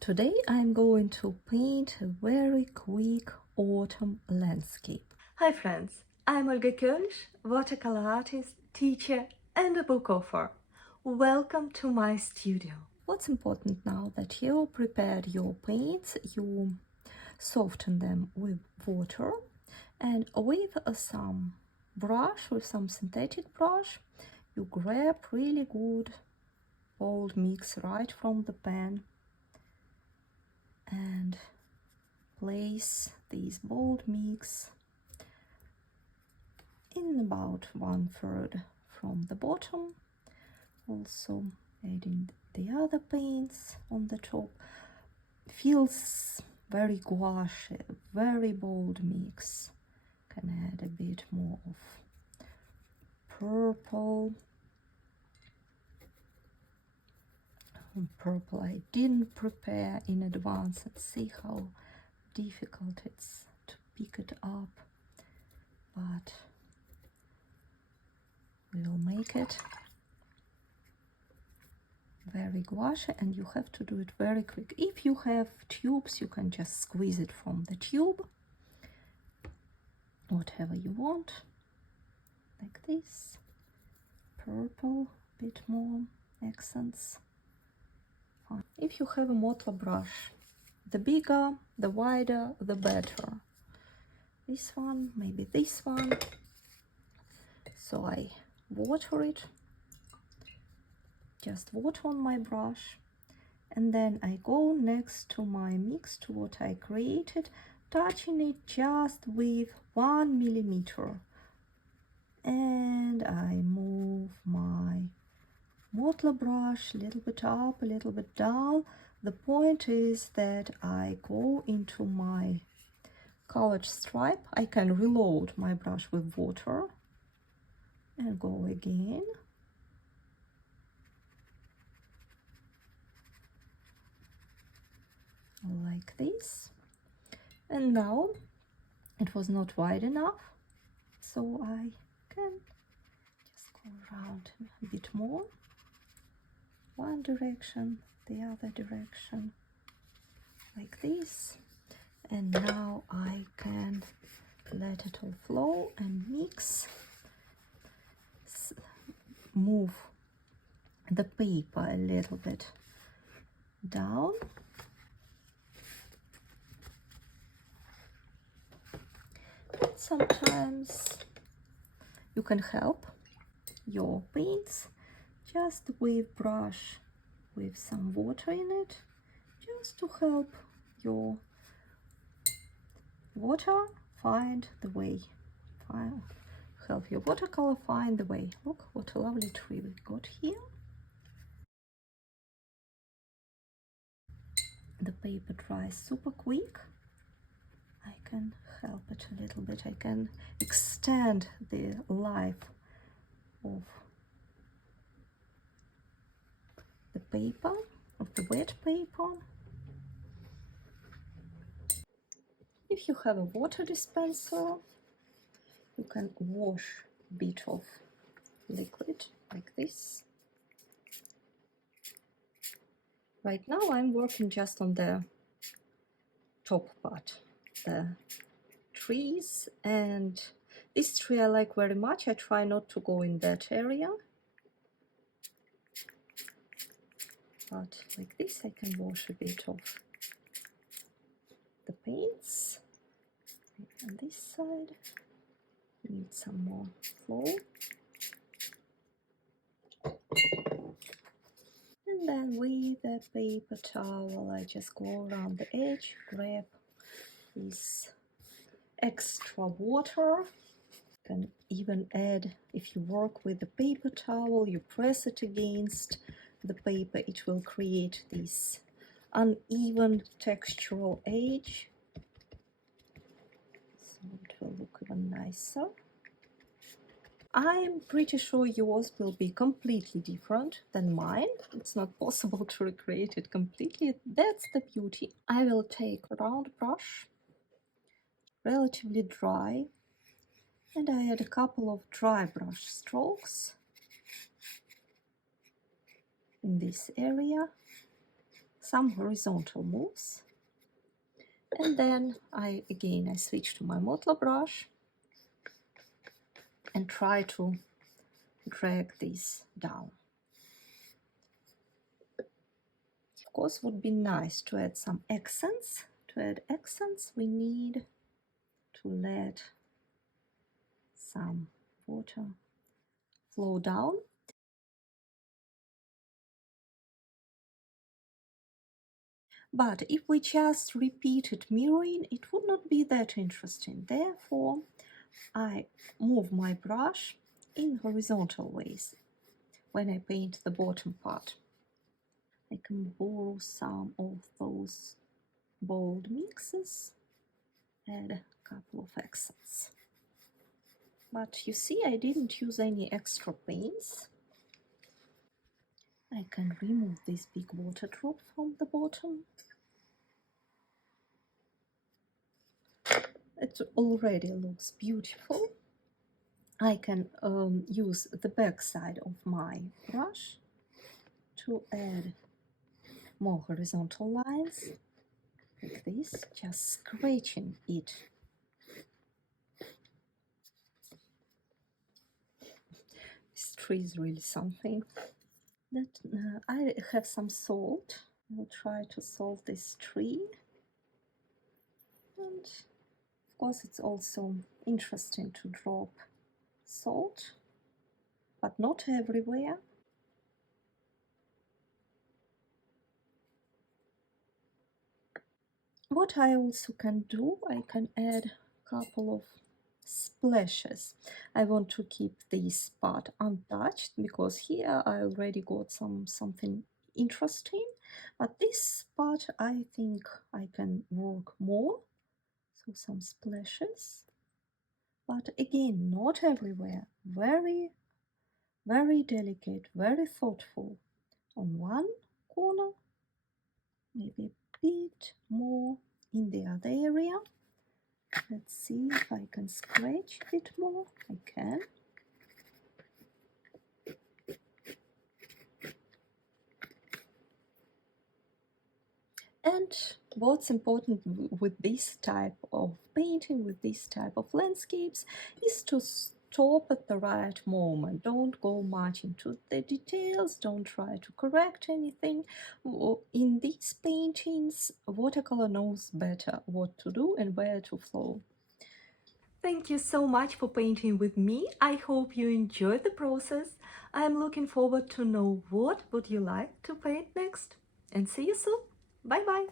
Today I'm going to paint a very quick autumn landscape. Hi friends, I'm Olga Koelsch, watercolor artist, teacher and a book author. Welcome to my studio. What's important now that you prepared your paints, you soften them with water and with some brush, with some synthetic brush, you grab really good bold mix right from the pan and place these bold mix in about 1/3 from the bottom, also adding the other paints on the top. Feels very gouache, very bold mix. Can add a bit more of purple. Purple I didn't prepare in advance, and see how difficult it's to pick it up, but we'll make it very gouache, and you have to do it very quick. If you have tubes, you can just squeeze it from the tube, whatever you want, like this. Purple, a bit more accents. Fine. If you have a Mottler brush, the bigger, the wider, the better. This one, maybe this one. So I water it, just water on my brush, and then I go next to my mix, to what I created, touching it just with 1 millimeter, and I move my Mottler brush a little bit up, a little bit down. The point is that I go into my Koelsch stripe. I can reload my brush with water and go again. Like this. And now it was not wide enough, so I can just go around a bit more. One direction, the other direction, like this. And now I can let it all flow and mix. Move the paper a little bit down. And sometimes you can help your paints just with brush with some water in it, just to help your water find the way. Help your watercolor find the way. Look what a lovely tree we got here. The paper dries super quick. I can help it a little bit. I can extend the life of the paper, of the wet paper. If you have a water dispenser, you can wash a bit of liquid like this. Right now I'm working just on the top part, the trees, and this tree I like very much. I try not to go in that area, but like this I can wash a bit of the paints. On this side need some more flow, and then with the paper towel I just go around the edge, grab this extra water. You can even add, if you work with the paper towel, you press it against the paper, it will create this uneven textural edge, so it will look even nicer. I'm pretty sure yours will be completely different than mine. It's not possible to recreate it completely. That's the beauty. I will take a round brush, relatively dry, and I add a couple of dry brush strokes in this area, some horizontal moves. And then I switch to my Mottler brush and try to drag this down. Of course, would be nice to add some accents. To add accents, we need to let some water flow down. But if we just repeated mirroring, it would not be that interesting. Therefore, I move my brush in horizontal ways when I paint the bottom part. I can borrow some of those bold mixes, add a couple of accents. But you see, I didn't use any extra paints. I can remove this big water drop from the bottom. It already looks beautiful. I can use the back side of my brush to add more horizontal lines, like this, just scratching it. This tree is really something. I have some salt. I will try to salt this tree. And of course, it's also interesting to drop salt, but not everywhere. What I also can do, I can add a couple of splashes. I want to keep this part untouched because here I already got something interesting, but this part I think I can work more. So some splashes, but again, not everywhere. Very, very delicate, very thoughtful. On one corner, maybe a bit more in the other area. Let's see if I can scratch a bit more. I can. And what's important with this type of painting, with this type of landscapes, is to stop at the right moment. Don't go much into the details, don't try to correct anything. In these paintings, watercolor knows better what to do and where to flow. Thank you so much for painting with me. I hope you enjoyed the process. I'm looking forward to know what would you like to paint next. And see you soon. Bye bye.